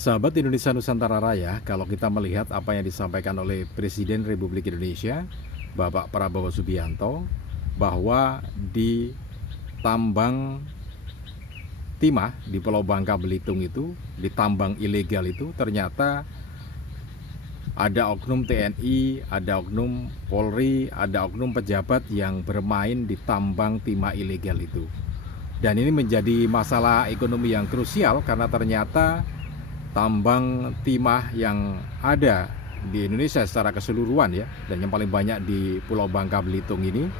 Sahabat Indonesia Nusantara Raya, kalau kita melihat apa yang disampaikan oleh Presiden Republik Indonesia, Bapak Prabowo Subianto, bahwa di tambang timah di Pulau Bangka Belitung itu, di tambang ilegal itu ternyata ada oknum TNI, ada oknum Polri, ada oknum pejabat yang bermain di tambang timah ilegal itu. Dan ini menjadi masalah ekonomi yang krusial karena ternyata tambang timah yang ada di Indonesia secara keseluruhan ya, dan yang paling banyak di Pulau Bangka Belitung ini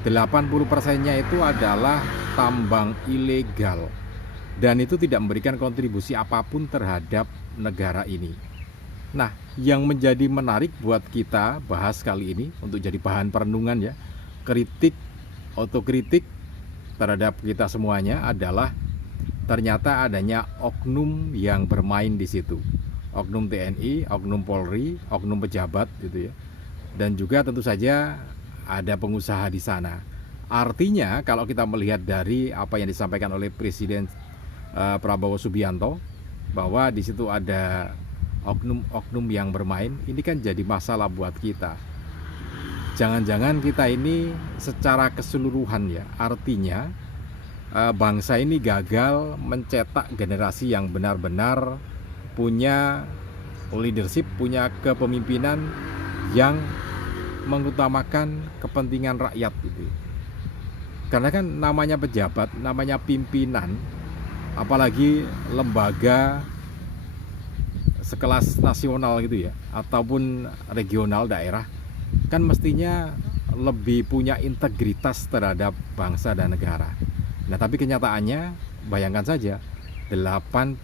80%-nya itu adalah tambang ilegal dan itu tidak memberikan kontribusi apapun terhadap negara ini. Nah, yang menjadi menarik buat kita bahas kali ini untuk jadi bahan perenungan ya, kritik, otokritik terhadap kita semuanya adalah ternyata adanya oknum yang bermain di situ. Oknum TNI, oknum Polri, oknum pejabat gitu ya. Dan juga tentu saja ada pengusaha di sana. Artinya kalau kita melihat dari apa yang disampaikan oleh Presiden Prabowo Subianto bahwa di situ ada oknum-oknum yang bermain, ini kan jadi masalah buat kita. Jangan-jangan kita ini secara keseluruhan ya, artinya bangsa ini gagal mencetak generasi yang benar-benar punya leadership, punya kepemimpinan yang mengutamakan kepentingan rakyat gitu. Karena kan namanya pejabat, namanya pimpinan, apalagi lembaga sekelas nasional gitu ya, ataupun regional daerah, kan mestinya lebih punya integritas terhadap bangsa dan negara. Nah, tapi kenyataannya bayangkan saja 80%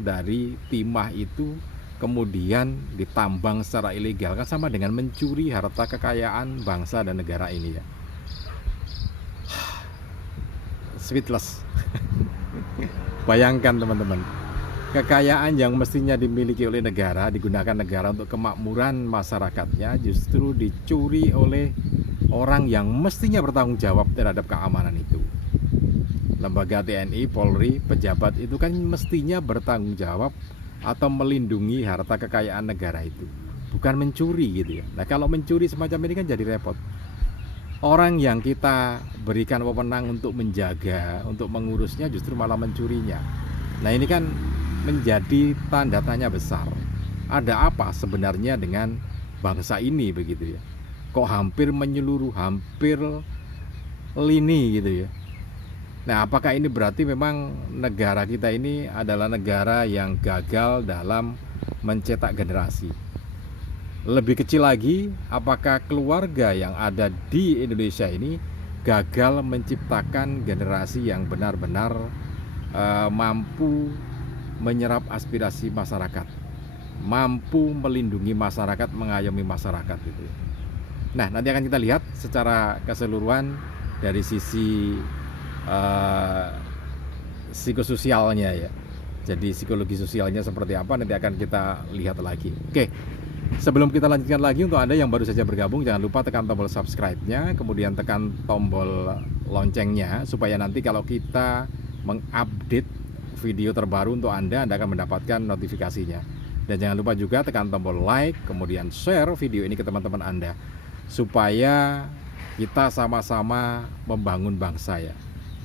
dari timah itu kemudian ditambang secara ilegal, kan sama dengan mencuri harta kekayaan bangsa dan negara ini ya. Sweetless. Bayangkan teman-teman, kekayaan yang mestinya dimiliki oleh negara, digunakan negara untuk kemakmuran masyarakatnya, justru dicuri oleh orang yang mestinya bertanggung jawab terhadap keamanan itu. Lembaga TNI, Polri, pejabat itu kan mestinya bertanggung jawab atau melindungi harta kekayaan negara itu, bukan mencuri gitu ya. Nah, kalau mencuri semacam ini kan jadi repot. Orang yang kita berikan wewenang untuk menjaga, untuk mengurusnya justru malah mencurinya. Nah, ini kan menjadi tanda tanya besar. Ada apa sebenarnya dengan bangsa ini begitu ya? Kok hampir menyeluruh, hampir lini gitu ya. Nah, apakah ini berarti memang negara kita ini adalah negara yang gagal dalam mencetak generasi? Lebih kecil lagi, apakah keluarga yang ada di Indonesia ini gagal menciptakan generasi yang benar-benar mampu menyerap aspirasi masyarakat, mampu melindungi masyarakat, mengayomi masyarakat gitu. Nah, nanti akan kita lihat secara keseluruhan dari sisi psikososialnya ya. Jadi psikologi sosialnya seperti apa nanti akan kita lihat lagi. Oke, sebelum kita lanjutkan lagi, untuk Anda yang baru saja bergabung, jangan lupa tekan tombol subscribe-nya, kemudian tekan tombol loncengnya supaya nanti kalau kita mengupdate video terbaru untuk Anda akan mendapatkan notifikasinya. Dan jangan lupa juga tekan tombol like, kemudian share video ini ke teman-teman Anda supaya kita sama-sama membangun bangsa ya.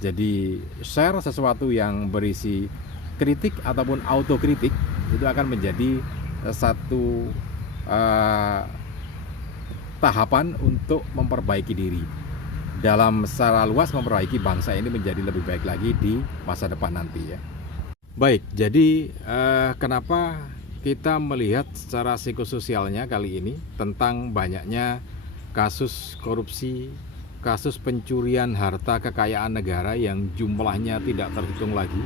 Jadi share sesuatu yang berisi kritik ataupun autokritik itu akan menjadi satu tahapan untuk memperbaiki diri dalam secara luas, memperbaiki bangsa ini menjadi lebih baik lagi di masa depan nanti ya. Baik, jadi kenapa kita melihat secara psikososialnya kali ini tentang banyaknya kasus korupsi, kasus pencurian harta kekayaan negara yang jumlahnya tidak terhitung lagi.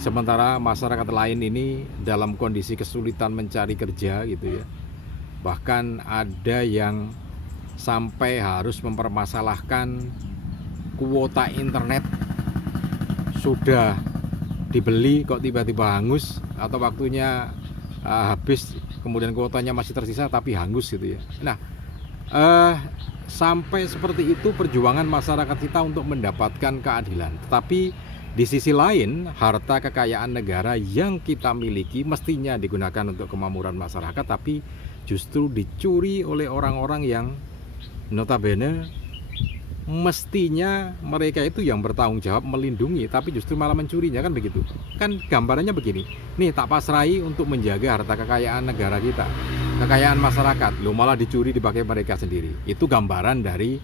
Sementara masyarakat lain ini dalam kondisi kesulitan mencari kerja gitu ya. Bahkan ada yang sampai harus mempermasalahkan kuota internet sudah dibeli kok tiba-tiba hangus, atau waktunya habis kemudian kuotanya masih tersisa tapi hangus gitu ya. Nah, sampai seperti itu perjuangan masyarakat kita untuk mendapatkan keadilan. Tetapi Di sisi lain, harta kekayaan negara yang kita miliki mestinya digunakan untuk kemakmuran masyarakat, tapi justru dicuri oleh orang-orang yang notabene mestinya mereka itu yang bertanggung jawab melindungi, tapi justru malah mencurinya, kan begitu. Kan gambarannya begini, nih tak pasrahi untuk menjaga harta kekayaan negara kita, kekayaan masyarakat, lo malah dicuri dipakai mereka sendiri. Itu gambaran dari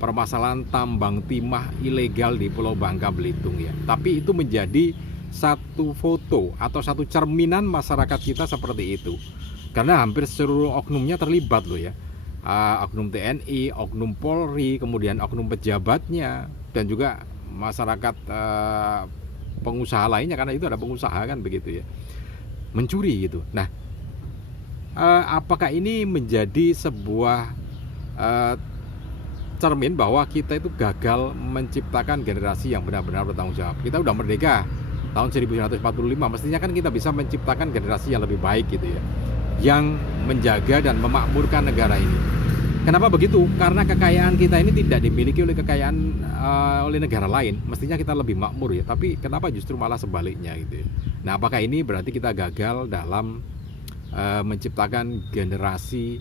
permasalahan tambang timah ilegal di Pulau Bangka Belitung ya. Tapi itu menjadi satu foto atau satu cerminan masyarakat kita seperti itu. Karena hampir seluruh oknumnya terlibat loh ya. Oknum TNI, oknum Polri, kemudian oknum pejabatnya, dan juga masyarakat pengusaha lainnya, karena itu ada pengusaha kan begitu ya, mencuri gitu. Nah, apakah ini menjadi sebuah cermin bahwa kita itu gagal menciptakan generasi yang benar-benar bertanggung jawab? Kita udah merdeka tahun 1945, mestinya kan kita bisa menciptakan generasi yang lebih baik gitu ya, yang menjaga dan memakmurkan negara ini. Kenapa begitu? Karena kekayaan kita ini tidak dimiliki oleh oleh negara lain. Mestinya kita lebih makmur ya, tapi kenapa justru malah sebaliknya gitu ya. Nah, apakah ini berarti kita gagal dalam menciptakan generasi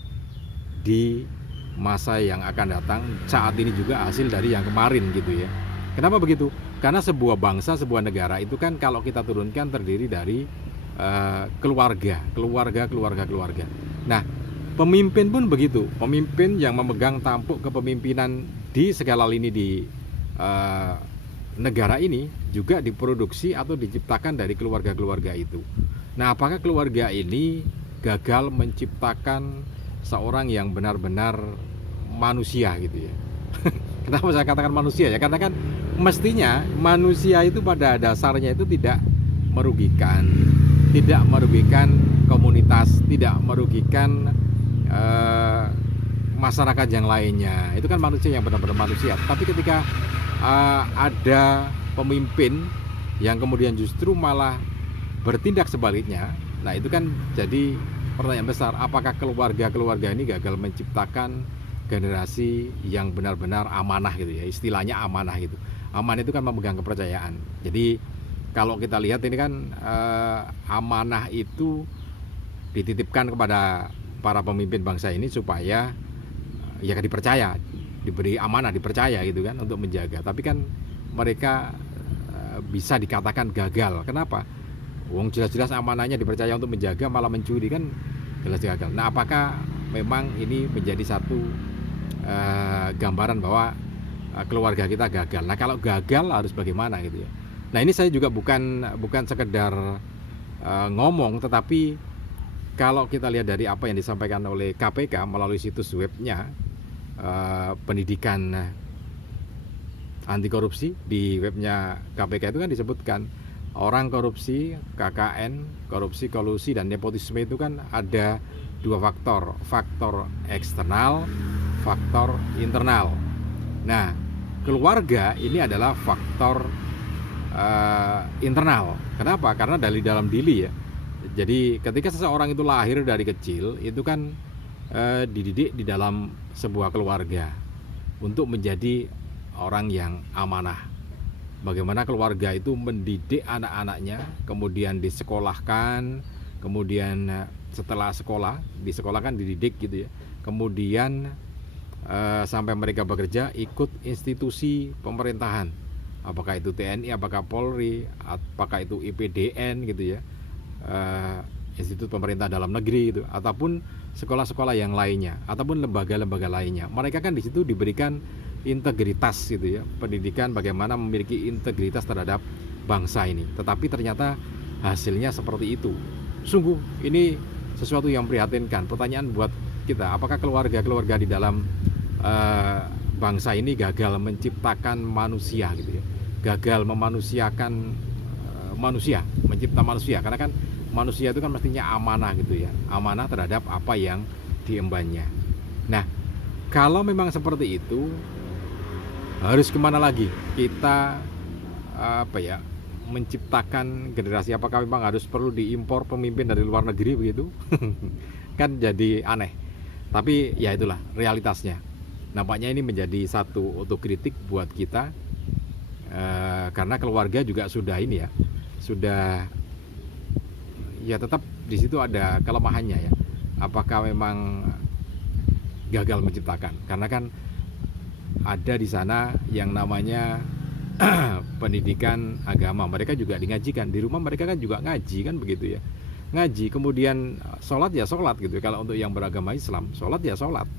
di masa yang akan datang, saat ini juga hasil dari yang kemarin gitu ya. Kenapa begitu? Karena sebuah bangsa, sebuah negara itu kan kalau kita turunkan terdiri dari keluarga. Nah, pemimpin pun begitu. Pemimpin yang memegang tampuk kepemimpinan di segala lini di negara ini juga diproduksi atau diciptakan dari keluarga-keluarga itu. Nah, apakah keluarga ini gagal menciptakan seorang yang benar-benar manusia gitu ya? Kenapa saya katakan manusia ya? Karena kan mestinya manusia itu pada dasarnya itu tidak merugikan komunitas, tidak merugikan masyarakat yang lainnya. Itu kan manusia yang benar-benar manusia. Tapi ketika ada pemimpin yang kemudian justru malah bertindak sebaliknya, nah itu kan jadi pertanyaan besar, apakah keluarga ini gagal menciptakan generasi yang benar-benar amanah gitu ya. Istilahnya amanah gitu. Amanah itu kan memegang kepercayaan. Jadi kalau kita lihat ini kan amanah itu dititipkan kepada para pemimpin bangsa ini supaya ya dipercaya, diberi amanah, dipercaya gitu kan untuk menjaga. Tapi kan mereka bisa dikatakan gagal. Kenapa? Wong jelas-jelas amanahnya dipercaya untuk menjaga malah mencuri, kan jelas gagal. Nah, apakah memang ini menjadi satu gambaran bahwa keluarga kita gagal? Nah, kalau gagal harus bagaimana gitu ya? Nah, ini saya juga bukan sekedar ngomong, tetapi kalau kita lihat dari apa yang disampaikan oleh KPK melalui situs webnya, pendidikan anti korupsi di webnya KPK itu kan disebutkan orang korupsi, KKN, korupsi, kolusi, dan nepotisme itu kan ada dua faktor, faktor eksternal, faktor internal. Nah, keluarga ini adalah faktor internal. Kenapa? Karena dari dalam diri ya. Jadi ketika seseorang itu lahir dari kecil, itu kan dididik di dalam sebuah keluarga untuk menjadi orang yang amanah. Bagaimana keluarga itu mendidik anak-anaknya, kemudian disekolahkan, kemudian setelah sekolah, disekolahkan, dididik gitu ya. Kemudian sampai mereka bekerja ikut institusi pemerintahan. Apakah itu TNI, apakah Polri, apakah itu IPDN gitu ya. Institut pemerintah dalam negeri gitu, ataupun sekolah-sekolah yang lainnya, ataupun lembaga-lembaga lainnya. Mereka kan di situ diberikan integritas gitu ya, pendidikan bagaimana memiliki integritas terhadap bangsa ini. Tetapi ternyata hasilnya seperti itu. Sungguh ini sesuatu yang prihatinkan. Pertanyaan buat kita, apakah keluarga-keluarga di dalam bangsa ini gagal menciptakan manusia gitu ya, gagal memanusiakan manusia, mencipta manusia, karena kan manusia itu kan mestinya amanah gitu ya, amanah terhadap apa yang diembannya. Nah, kalau memang seperti itu, harus kemana lagi kita menciptakan generasi? Apakah memang harus perlu diimpor pemimpin dari luar negeri begitu? Kan jadi aneh. Tapi ya itulah realitasnya. Nampaknya ini menjadi satu otokritik buat kita, Karena keluarga juga sudah ini ya, sudah ya tetap di situ ada kelemahannya ya. Apakah memang gagal menciptakan? Karena kan ada di sana yang namanya pendidikan agama, mereka juga ngajikan di rumah, mereka kan juga ngaji kan begitu ya, ngaji, kemudian sholat ya sholat gitu. Kalau untuk yang beragama Islam, sholat ya sholat,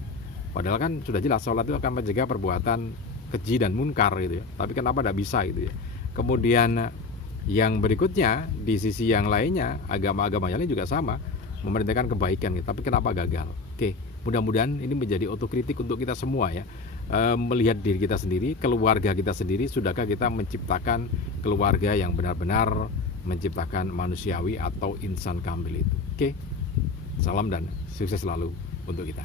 padahal kan sudah jelas sholat itu akan mencegah perbuatan keji dan munkar gitu ya, tapi kenapa tidak bisa gitu ya. Kemudian yang berikutnya di sisi yang lainnya, agama-agama yang lain juga sama memerintahkan kebaikan gitu, tapi kenapa gagal? Oke, mudah-mudahan ini menjadi otokritik untuk kita semua ya. Melihat diri kita sendiri, keluarga kita sendiri, sudahkah kita menciptakan keluarga yang benar-benar menciptakan manusiawi atau insan kamil itu. Oke, salam dan sukses selalu untuk kita.